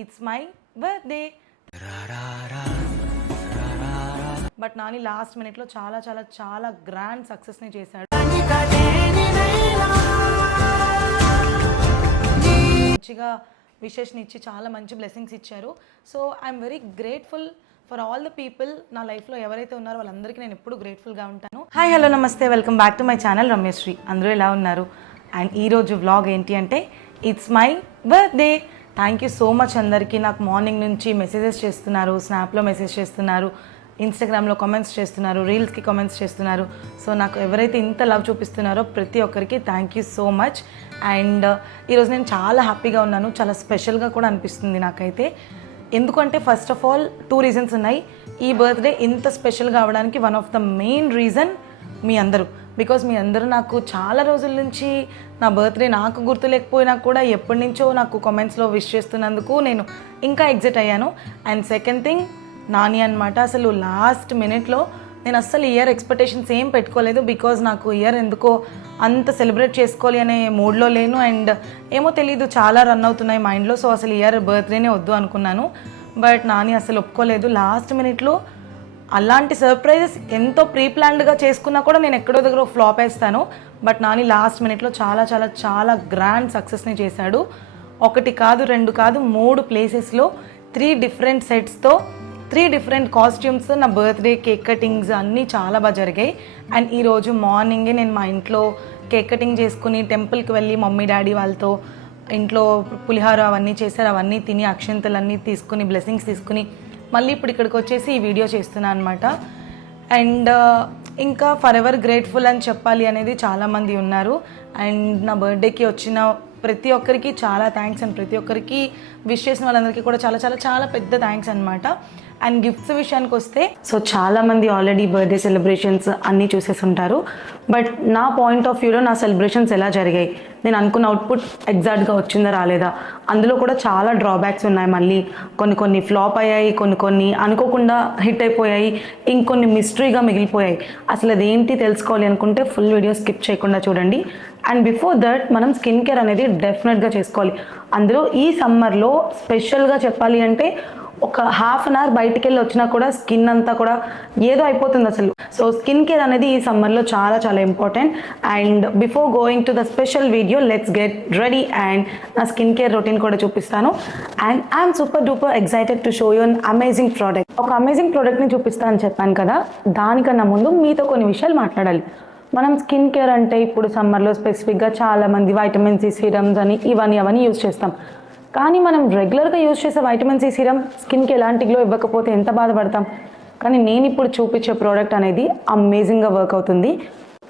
It's my birthday but Nani last మినిట్లో చాలా చాలా చాలా గ్రాండ్ సక్సెస్ని చేశాడు. మంచిగా విషెస్ని ఇచ్చి చాలా మంచి బ్లెస్సింగ్స్ ఇచ్చారు. So I'm very grateful for all the people నా లైఫ్లో ఎవరైతే ఉన్నారో వాళ్ళందరికీ నేను ఎప్పుడు గ్రేట్ఫుల్గా ఉంటాను. హాయ్ హలో నమస్తే. Welcome back to my channel Rameshri అందరూ ఎలా ఉన్నారు? అండ్ ఈరోజు వ్లాగ్ ఏంటి అంటే it's my birthday thank you so much అందరికీ. నాకు మార్నింగ్ నుంచి మెసేజెస్ చేస్తున్నారు స్నాప్లో మెసేజ్ చేస్తున్నారు ఇన్స్టాగ్రామ్లో కామెంట్స్ చేస్తున్నారు రీల్స్కి కామెంట్స్ చేస్తున్నారు. సో నాకు ఎవరైతే ఇంత లవ్ చూపిస్తున్నారో ప్రతి ఒక్కరికి thank you so much and ఈరోజు నేను చాలా హ్యాపీగా ఉన్నాను. చాలా స్పెషల్గా కూడా అనిపిస్తుంది నాకైతే. ఎందుకంటే first of all two reasons ఉన్నాయి. ఈ బర్త్డే ఇంత స్పెషల్గా అవడానికి one of the main reason మీ అందరూ. బికాజ్ మీ అందరూ నాకు చాలా రోజుల నుంచి నా బర్త్డే నాకు గుర్తు లేకపోయినా కూడా ఎప్పటి నుంచో నాకు కామెంట్స్లో విష్ చేస్తున్నందుకు నేను ఇంకా ఎగ్జిట్ అయ్యాను. అండ్ సెకండ్ థింగ్ నాని అనమాట అసలు లాస్ట్ మినిట్లో నేను అస్సలు ఇయర్ ఎక్స్పెక్టేషన్స్ ఏం పెట్టుకోలేదు బికాజ్ నాకు ఇయర్ ఎందుకో అంత సెలబ్రేట్ చేసుకోవాలి అనే మూడ్లో లేను. అండ్ ఏమో తెలియదు చాలా రన్ అవుతున్నాయి మైండ్లో సో అసలు ఇయర్ బర్త్డేనే వద్దు అనుకున్నాను. బట్ నాని అసలు ఒప్పుకోలేదు. లాస్ట్ మినిట్లో అలాంటి సర్ప్రైజెస్ ఎంతో ప్రీ ప్లాన్డ్గా చేసుకున్నా కూడా నేను ఎక్కడో దగ్గర ఫ్లాప్ వేస్తాను. బట్ నాని లాస్ట్ మినిట్లో చాలా చాలా చాలా గ్రాండ్ సక్సెస్ని చేశాడు. ఒకటి కాదు రెండు కాదు మూడు ప్లేసెస్లో త్రీ డిఫరెంట్ సెట్స్తో త్రీ డిఫరెంట్ కాస్ట్యూమ్స్ నా బర్త్డే కేక్ కటింగ్స్ అన్నీ చాలా బాగా జరిగాయి. అండ్ ఈరోజు మార్నింగే నేను మా ఇంట్లో కేక్ కటింగ్ చేసుకుని టెంపుల్కి వెళ్ళి మమ్మీ డాడీ వాళ్ళతో ఇంట్లో పులిహార అవన్నీ చేశారు. అవన్నీ తిని అక్షంతలన్నీ తీసుకుని బ్లెస్సింగ్స్ తీసుకుని మళ్ళీ ఇప్పుడు ఇక్కడికి వచ్చేసి ఈ వీడియో చేస్తున్నాను అనమాట అండ్ ఇంకా ఫర్ ఎవర్ గ్రేట్ఫుల్ అని చెప్పాలి అనేది చాలామంది ఉన్నారు. అండ్ నా బర్త్డేకి వచ్చిన ప్రతి ఒక్కరికి చాలా థ్యాంక్స్ అండ్ ప్రతి ఒక్కరికి విష్ చేసిన వాళ్ళందరికీ కూడా చాలా చాలా చాలా పెద్ద థ్యాంక్స్ అనమాట అండ్ గిఫ్ట్స్ విషయానికి వస్తే సో చాలా మంది ఆల్రెడీ బర్త్డే సెలబ్రేషన్స్ అన్నీ చూసేసి ఉంటారు. బట్ నా పాయింట్ ఆఫ్ వ్యూలో నా సెలబ్రేషన్స్ ఎలా జరిగాయి? నేను అనుకున్న అవుట్పుట్ ఎగ్జాక్ట్గా వచ్చిందా రాలేదా? అందులో కూడా చాలా డ్రాబ్యాక్స్ ఉన్నాయి మళ్ళీ. కొన్ని కొన్ని ఫ్లాప్ అయ్యాయి కొన్ని కొన్ని అనుకోకుండా హిట్ అయిపోయాయి ఇంకొన్ని మిస్టరీగా మిగిలిపోయాయి. అసలు అదేంటి తెలుసుకోవాలి అనుకుంటే ఫుల్ వీడియో స్కిప్ చేయకుండా చూడండి. అండ్ బిఫోర్ దట్ మనం స్కిన్ కేర్ అనేది డెఫినెట్గా చేసుకోవాలి. అందులో ఈ సమ్మర్లో స్పెషల్గా చెప్పాలి అంటే ఒక హాఫ్ అన్ అవర్ బయటికి వెళ్ళి వచ్చినా కూడా స్కిన్ అంతా కూడా ఏదో అయిపోతుంది అసలు. సో స్కిన్ కేర్ అనేది ఈ సమ్మర్లో చాలా చాలా important and before going to the special video let's get ready and నా స్కిన్ కేర్ రొటీన్ కూడా చూపిస్తాను. And I'm super duper excited to show you an amazing product ఒక అమేజింగ్ ప్రోడక్ట్ని చూపిస్తానని చెప్పాను కదా దానికన్నా ముందు మీతో కొన్ని విషయాలు మాట్లాడాలి. మనం స్కిన్ కేర్ అంటే ఇప్పుడు సమ్మర్లో స్పెసిఫిక్గా చాలామంది వైటమిన్ సి సీరమ్స్ అని ఇవన్నీ అవన్నీ యూజ్ చేస్తాం. కానీ మనం రెగ్యులర్గా యూజ్ చేసే వైటమిన్ సి సీరం స్కిన్కి ఎలాంటి గ్లో ఇవ్వకపోతే ఎంత బాధపడతాం? కానీ నేను ఇప్పుడు చూపించే ప్రోడక్ట్ అనేది అమేజింగ్గా వర్క్ అవుతుంది.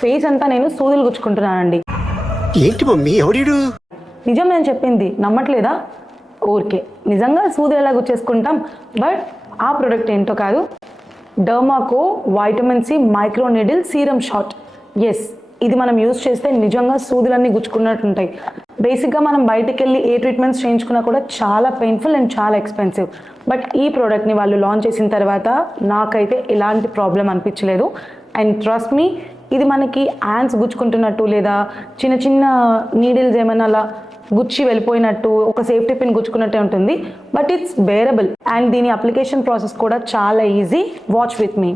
ఫేస్ అంతా నేను సూదులు గుచ్చుకుంటున్నానండి. ఏంటి మమ్మీ? నిజం నేను చెప్పింది నమ్మట్లేదా? ఊరికే. నిజంగా సూది ఎలా గుచ్చేసుకుంటాం? బట్ ఆ ప్రోడక్ట్ ఏంటో కాదు. Dermaco vitamin C micro needle serum shot yes ఇది మనం యూజ్ చేస్తే నిజంగా సూదులన్నీ గుచ్చుకున్నట్టు ఉంటాయి బేసిక్గా మనం బయటికి వెళ్ళి ఏ ట్రీట్మెంట్స్ చేయించుకున్నా కూడా చాలా పెయిన్ఫుల్ అండ్ చాలా ఎక్స్పెన్సివ్ బట్ ఈ ప్రోడక్ట్ని వాళ్ళు లాంచ్ చేసిన తర్వాత నాకైతే ఎలాంటి ప్రాబ్లం అనిపించలేదు. అండ్ ట్రస్ట్ మీ ఇది మనకి యాండ్స్ గుచ్చుకుంటున్నట్టు లేదా చిన్న చిన్న నీడిల్స్ ఏమైనా అలా గుచ్చి వెళ్ళిపోయినట్టు ఒక సేఫ్టీ పిన్ గుచ్చుకున్నట్టే ఉంటుంది. బట్ ఇట్స్ బేరబుల్ అండ్ దీని అప్లికేషన్ ప్రాసెస్ కూడా చాలా ఈజీ వాచ్ విత్ మీ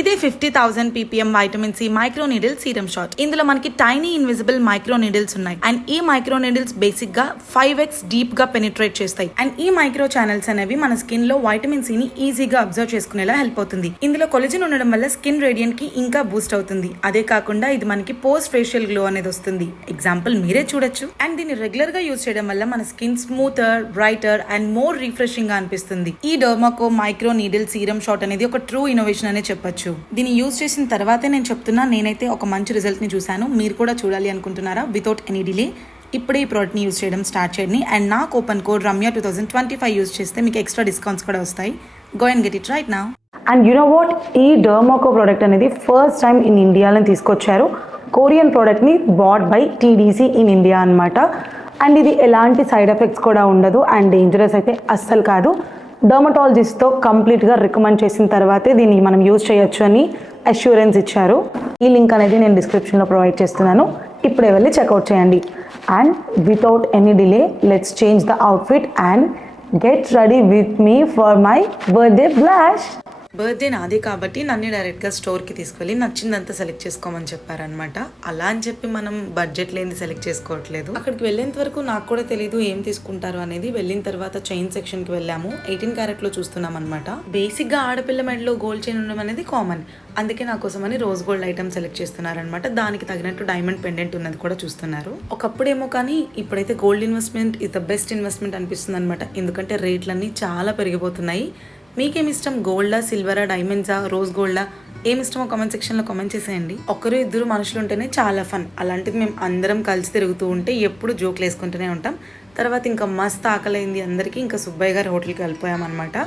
ఇదే fifty thousand PPM vitamin C micro needle serum shot ఇందులో మనకి టైనీ ఇన్విజిబుల్ మైక్రో నీడిల్స్ ఉన్నాయి. అండ్ ఈ మైక్రో నీడిల్స్ బేసిక్గా ఫైవ్ ఎక్స్ డీప్గా పెనిట్రేట్ చేస్తాయి. అండ్ ఈ మైక్రో ఛానల్స్ అనేవి మన స్కిన్లో వైటమిన్ సి ని ఈజీగా అబ్జర్వ్ చేసుకునేలా హెల్ప్ అవుతుంది. ఇందులో కొలిజిన్ ఉండడం వల్ల స్కిన్ రేడియంట్కి ఇంకా బూస్ట్ అవుతుంది. అదే కాకుండా ఇది మనకి పోస్ట్ ఫేషియల్ గ్లో అనేది వస్తుంది. ఎగ్జాంపుల్ మీరే చూడొచ్చు. అండ్ దీన్ని రెగ్యులర్గా యూజ్ చేయడం వల్ల మన skin smoother brighter and more రిఫ్రెషింగ్గా అనిపిస్తుంది. ఈ Dermaco micro needle serum shot అనేది ఒక ట్రూ ఇన్నోవేషన్ అనే చెప్పొచ్చు. దీన్ని యూజ్ చేసిన తర్వాతే నేను చెప్తున్నా నేనైతే ఒక మంచి రిజల్ట్ని చూశాను. మీరు కూడా చూడాలి అనుకుంటున్నారా? వితౌట్ ఎనీ డిలే ఇప్పుడే ఈ ప్రోడక్ట్ని యూజ్ చేయడం స్టార్ట్ చేయండి. అండ్ నా coupon code Ramya two thousand twenty five use చేస్తే మీకు ఎక్స్ట్రా డిస్కౌంట్స్ కూడా వస్తాయి. Go and get it right నా అండ్ యు నో వాట్ ఈ డర్మాకో ప్రోడక్ట్ అనేది ఫస్ట్ టైం ఇన్ ఇండియాలో తీసుకొచ్చారు. కొరియన్ ప్రోడక్ట్ని bought by TDC in India అన్నమాట. అండ్ ఇది ఎలాంటి సైడ్ ఎఫెక్ట్స్ కూడా ఉండదు. అండ్ డేంజరస్ అయితే అస్సలు కాదు. డర్మటాలజిస్ట్తో కంప్లీట్గా రికమెండ్ చేసిన తర్వాతే దీన్ని మనం యూజ్ చేయొచ్చు అని అష్యూరెన్స్ ఇచ్చారు. ఈ లింక్ అనేది నేను డిస్క్రిప్షన్లో ప్రొవైడ్ చేస్తున్నాను. ఇప్పుడే వెళ్ళి చెక్అవుట్ చేయండి. And without any delay let's change the outfit and get ready with me for my birthday bash birthday నాది కాబట్టి నన్ను డైరెక్ట్గా స్టోర్కి తీసుకెళ్ళి నచ్చిందంతా సెలెక్ట్ చేసుకోమని చెప్పారనమాట అలా అని చెప్పి మనం బడ్జెట్ లేని సెలెక్ట్ చేసుకోవట్లేదు. అక్కడికి వెళ్ళేంత వరకు నాకు కూడా తెలియదు ఏం తీసుకుంటారు అనేది. వెళ్ళిన తర్వాత చైన్ సెక్షన్కి వెళ్ళాము. ఎయిటీన్ క్యారెట్లో చూస్తున్నాం అనమాట బేసిక్గా ఆడపిల్ల మెడలో గోల్డ్ చైన్ ఉండడం అనేది కామన్. అందుకే నా అని రోజ్ గోల్డ్ ఐటమ్ సెలెక్ట్ చేస్తున్నారనమాట దానికి తగినట్టు డైమండ్ పెండెంట్ ఉన్నది కూడా చూస్తున్నారు. ఒకప్పుడేమో కానీ ఇప్పుడైతే gold investment is the best investment అనిపిస్తుంది అనమాట ఎందుకంటే రేట్లన్నీ చాలా పెరిగిపోతున్నాయి. మీకేమి ఇష్టం? గోల్డా సిల్వరా డైమండ్సా రోజ్ గోల్డా? ఏమి ఇష్టమో కామెంట్ సెక్షన్లో కామెంట్ చేసేయండి. ఒకరు ఇద్దరు మనుషులు ఉంటేనే చాలా ఫన్. అలాంటిది మేము అందరం కలిసి తిరుగుతూ ఉంటే ఎప్పుడు జోకులు వేసుకుంటూనే ఉంటాం. తర్వాత ఇంకా మస్తు ఆకలైంది అందరికీ. ఇంకా సుబ్బయ్య గారి హోటల్కి వెళ్ళిపోయామన్నమాట.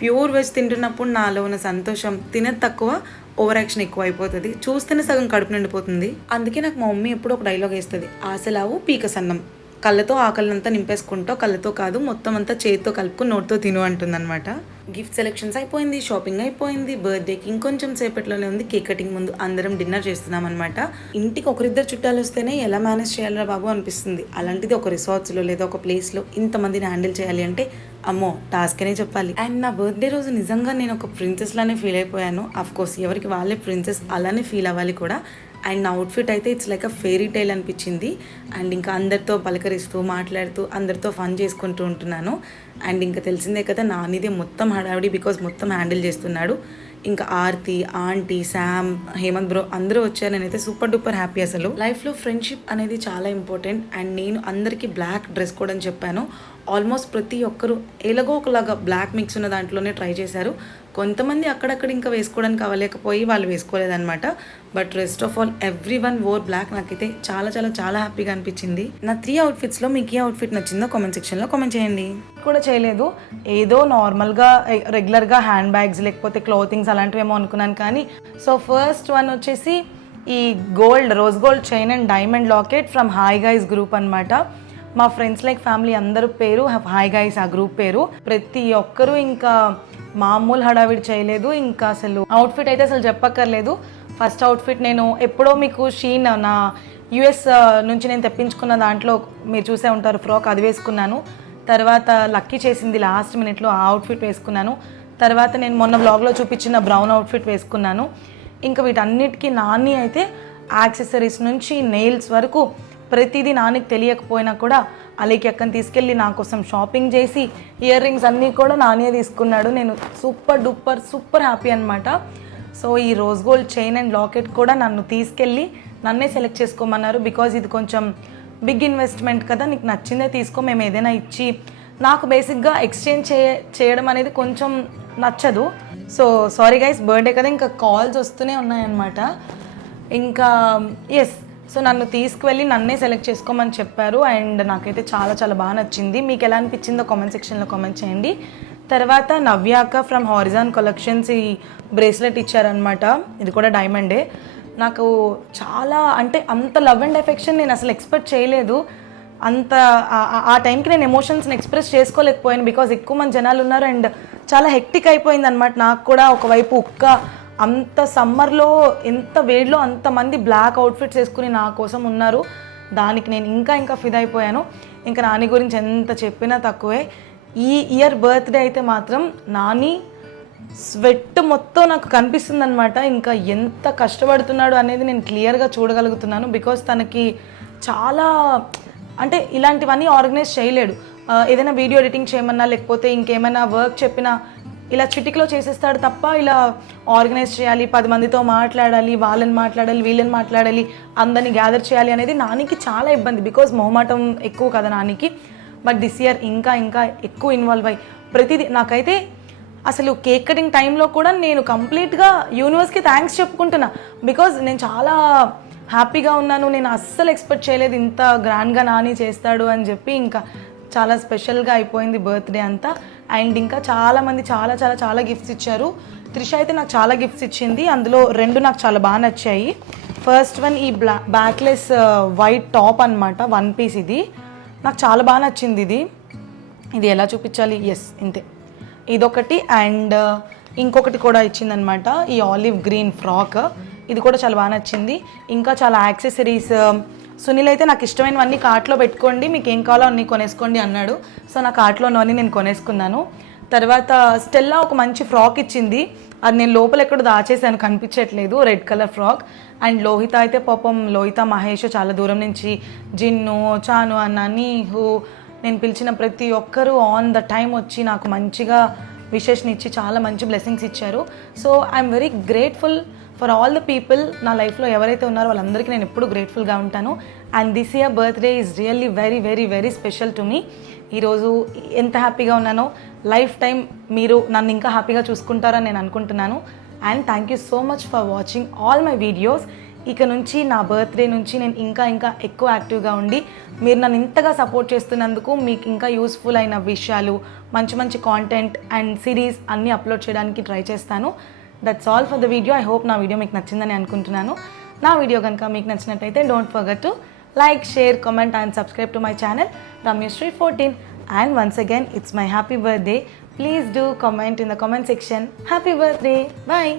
ప్యూర్ వెజ్ తింటున్నప్పుడు నాలో ఉన్న సంతోషం తినే తక్కువ ఓవర్ యాక్షన్ ఎక్కువ అయిపోతుంది చూస్తేనే సగం కడుపు నిండిపోతుంది. అందుకే నాకు మా మమ్మీ ఎప్పుడు ఒక డైలాగ్ వేస్తుంది. ఆశలావు పీక సన్నం. కళ్ళతో ఆకలినంతా నింపేసుకుంటావు. కళ్ళతో కాదు మొత్తం అంతా చేతితో కలుపుకుని నోటితో తిను అంటుందన్నమాట. గిఫ్ట్ సెలెక్షన్స్ అయిపోయింది షాపింగ్ అయిపోయింది బర్త్డేకి ఇంకొంచెం సేపట్లోనే ఉంది కేక్ కటింగ్ ముందు అందరం డిన్నర్ చేస్తున్నాం అనమాట ఇంటికి ఒకరిద్దరు చుట్టాలు వస్తేనే ఎలా మేనేజ్ చేయాలరా బాబు అనిపిస్తుంది. అలాంటిది ఒక రిసార్ట్స్లో లేదా ఒక ప్లేస్లో ఇంతమందిని హ్యాండిల్ చేయాలి అంటే అమ్మో టాస్క్ అనే చెప్పాలి. అండ్ నా బర్త్డే రోజు నిజంగా నేను ఒక ప్రిన్సెస్ లానే ఫీల్ అయిపోయాను. అఫ్ కోర్స్ ఎవరికి వాళ్ళే ప్రిన్సెస్ అలానే ఫీల్ అవ్వాలి కూడా. అండ్ నా అవుట్ఫిట్ అయితే it's like a fairy tale అనిపించింది. అండ్ ఇంకా అందరితో పలకరిస్తూ మాట్లాడుతూ అందరితో ఫన్ చేసుకుంటూ ఉంటున్నాను. అండ్ ఇంకా తెలిసిందే కదా నానిదే మొత్తం హడావిడి బికాజ్ మొత్తం హ్యాండిల్ చేస్తున్నాడు. ఇంకా Aarti aunty Sam Hemant bro అందరూ వచ్చారు. నేనైతే సూపర్ డూపర్ హ్యాపీ అసలు. లైఫ్లో ఫ్రెండ్షిప్ అనేది చాలా ఇంపార్టెంట్ అండ్ నేను అందరికీ బ్లాక్ డ్రెస్ కోడ్ అని చెప్పాను. ఆల్మోస్ట్ ప్రతి ఒక్కరు ఎలాగో ఒకలాగా బ్లాక్ మిక్స్ ఉన్న దాంట్లోనే ట్రై చేశారు. కొంతమంది అక్కడక్కడ ఇంకా వేసుకోవడానికి అవ్వలేకపోయి వాళ్ళు వేసుకోలేదన్నమాట. But rest of all everyone or black నాకైతే చాలా చాలా చాలా హ్యాపీగా అనిపించింది. నా త్రీ అవుట్ఫిట్స్లో మీకు ఏ అవుట్ఫిట్ నచ్చిందో కామెంట్ సెక్షన్లో కామెంట్ చేయండి. కూడా చేయలేదు. ఏదో నార్మల్గా రెగ్యులర్గా హ్యాండ్ బ్యాగ్స్ లేకపోతే క్లోతింగ్స్ అలాంటివేమో అనుకున్నాను కానీ సో ఫస్ట్ వన్ వచ్చేసి ఈ gold rose gold chain and diamond locket from hi guys group అనమాట మా ఫ్రెండ్స్ లైక్ ఫ్యామిలీ అందరూ పేరు హాయ్ గైస్ ఆ గ్రూప్ పేరు. ప్రతి ఒక్కరూ ఇంకా మామూలు హడావిడి చేయలేదు ఇంకా అసలు అవుట్ఫిట్ అయితే అసలు చెప్పక్కర్లేదు. ఫస్ట్ అవుట్ఫిట్ నేను ఎప్పుడో మీకు షీన్ నా యుఎస్ నుంచి నేను తెప్పించుకున్న దాంట్లో మీరు చూసే ఉంటారు ఫ్రాక్ అది వేసుకున్నాను. తర్వాత లక్కీ చేసింది లాస్ట్ మినిట్లో ఆ అవుట్ఫిట్ వేసుకున్నాను. తర్వాత నేను మొన్న బ్లాగ్లో చూపించిన బ్రౌన్ అవుట్ఫిట్ వేసుకున్నాను. ఇంకా వీటన్నిటికీ నాని అయితే యాక్సెసరీస్ నుంచి నెయిల్స్ వరకు ప్రతిదీ నాన్నకి తెలియకపోయినా కూడా అలీకి అక్కని తీసుకెళ్ళి నా కోసం షాపింగ్ చేసి ఇయర్ రింగ్స్ అన్నీ కూడా నానే తీసుకున్నాడు. నేను సూపర్ డూపర్ సూపర్ హ్యాపీ అనమాట సో ఈ rose gold chain and locket కూడా నన్ను తీసుకెళ్ళి నన్నే సెలెక్ట్ చేసుకోమన్నారు. బికాజ్ ఇది కొంచెం బిగ్ ఇన్వెస్ట్మెంట్ కదా నీకు నచ్చిందే తీసుకో మేము ఏదైనా ఇచ్చి నాకు బేసిక్గా ఎక్స్చేంజ్ చే చేయడం అనేది కొంచెం నచ్చదు. సో సారీ గైస్ బర్త్డే కదా ఇంకా కాల్స్ వస్తూనే ఉన్నాయన్నమాట. ఇంకా ఎస్ సో నన్ను తీసుకువెళ్ళి నన్నే సెలెక్ట్ చేసుకోమని చెప్పారు. అండ్ నాకైతే చాలా చాలా బాగా నచ్చింది. మీకు ఎలా అనిపించిందో కామెంట్ సెక్షన్లో కామెంట్ చేయండి. తర్వాత నవ్యాక ఫ్రమ్ హారిజాన్ కలెక్షన్స్ ఈ బ్రేస్లెట్ ఇచ్చారనమాట ఇది కూడా డైమండే. నాకు చాలా అంటే అంత లవ్ అండ్ ఎఫెక్షన్ నేను అసలు ఎక్స్పెక్ట్ చేయలేదు. అంత ఆ- ఆ- టైంకి నేను ఎమోషన్స్ని ఎక్స్ప్రెస్ చేసుకోలేకపోయాను. బికాజ్ ఎక్కువ మంది జనాలు ఉన్నారు అండ్ చాలా హెక్టిక్ అయిపోయింది అనమాట నాకు కూడా ఒకవైపు ఉక్క అంత సమ్మర్లో ఎంత వేడిలో అంతమంది బ్లాక్ అవుట్ఫిట్స్ వేసుకుని నా కోసం ఉన్నారు. దానికి నేను ఇంకా ఇంకా ఫిదా అయిపోయాను. ఇంకా నాని గురించి ఎంత చెప్పినా తక్కువే. ఈ ఇయర్ బర్త్డే అయితే మాత్రం నాని స్వెట్ మొత్తం నాకు కనిపిస్తుంది అనమాట ఇంకా ఎంత కష్టపడుతున్నాడు అనేది నేను క్లియర్గా చూడగలుగుతున్నాను. బికాస్ తనకి చాలా అంటే ఇలాంటివన్నీ ఆర్గనైజ్ చేయలేడు. ఏదైనా వీడియో ఎడిటింగ్ చేయమన్నా లేకపోతే ఇంకేమైనా వర్క్ చెప్పినా ఇలా చిటికలో చేసేస్తాడు తప్ప ఇలా ఆర్గనైజ్ చేయాలి పది మందితో మాట్లాడాలి వాళ్ళని మాట్లాడాలి వీళ్ళని మాట్లాడాలి అందరిని గ్యాదర్ చేయాలి అనేది నానికి చాలా ఇబ్బంది బికాజ్ మొహమాటం ఎక్కువ కదా నానికి. బట్ దిస్ ఇయర్ ఇంకా ఇంకా ఎక్కువ ఇన్వాల్వ్ అయ్యి ప్రతిదీ నాకైతే అసలు కేక్ కటింగ్ టైంలో కూడా నేను కంప్లీట్గా యూనివర్స్కి థ్యాంక్స్ చెప్పుకుంటున్నా. బికాజ్ నేను చాలా హ్యాపీగా ఉన్నాను నేను అస్సలు ఎక్స్పెక్ట్ చేయలేదు ఇంత గ్రాండ్గా నాని చేస్తాడు అని చెప్పి ఇంకా చాలా స్పెషల్గా అయిపోయింది బర్త్డే అంతా. అండ్ ఇంకా చాలామంది చాలా చాలా చాలా గిఫ్ట్స్ ఇచ్చారు. త్రిష అయితే నాకు చాలా గిఫ్ట్స్ ఇచ్చింది. అందులో రెండు నాకు చాలా బాగా నచ్చాయి. ఫస్ట్ వన్ ఈ బ్లా బ్యాక్లెస్ వైట్ టాప్ అన్నమాట. వన్ పీస్ ఇది. నాకు చాలా బాగా నచ్చింది ఇది. ఇది ఎలా చూపించాలి? ఎస్ ఇంతే. ఇదొకటి అండ్ uh, ఇంకొకటి కూడా ఇచ్చిందనమాట ఈ ఆలివ్ గ్రీన్ ఫ్రాక్ ఇది కూడా చాలా బాగా నచ్చింది. ఇంకా చాలా యాక్సెసరీస్ సునీల్ అయితే నాకు ఇష్టమైనవన్నీ కార్ట్లో పెట్టుకోండి మీకు ఏం కావాలో అన్నీ కొనేసుకోండి అన్నాడు. సో నా కార్ట్లో ఉన్నవన్నీ నేను కొనేసుకున్నాను. తర్వాత స్టెల్లా ఒక మంచి ఫ్రాక్ ఇచ్చింది. అది నేను లోపల ఎక్కడో దాచేసాను కనిపించట్లేదు red colour frock. And Lohita అయితే పాపం లోహిత మహేష్ చాలా దూరం నుంచి జిన్ను చాను అన్న నీహు నేను పిలిచిన ప్రతి ఒక్కరూ ఆన్ ద టైం వచ్చి నాకు మంచిగా విషెస్ని ఇచ్చి చాలా మంచి బ్లెస్సింగ్స్ ఇచ్చారు. So I'm very grateful for all the people నా లైఫ్లో ఎవరైతే ఉన్నారో వాళ్ళందరికీ నేను ఎప్పుడు గ్రేట్ఫుల్గా ఉంటాను. And this year birthday is really very very very special to me ఈరోజు ఎంత హ్యాపీగా ఉన్నానో లైఫ్ టైం మీరు నన్ను ఇంకా హ్యాపీగా చూసుకుంటారని నేను అనుకుంటున్నాను. And thank you so much for watching all my videos ఇక నుంచి నా బర్త్డే నుంచి నేను ఇంకా ఇంకా ఎక్కువ యాక్టివ్గా ఉండి మీరు నన్ను ఇంతగా సపోర్ట్ చేస్తున్నందుకు మీకు ఇంకా యూస్ఫుల్ అయిన విషయాలు మంచి మంచి కాంటెంట్ అండ్ సిరీస్ అన్నీ అప్లోడ్ చేయడానికి ట్రై చేస్తాను. That's all for the video I hope నా వీడియో మీకు నచ్చిందని అనుకుంటున్నాను. నా వీడియో కనుక మీకు నచ్చినట్టయితే don't forget to like share comment and subscribe to my channel Ramyasri fourteen and once again it's my happy birthday please do comment in the comment section happy birthday boy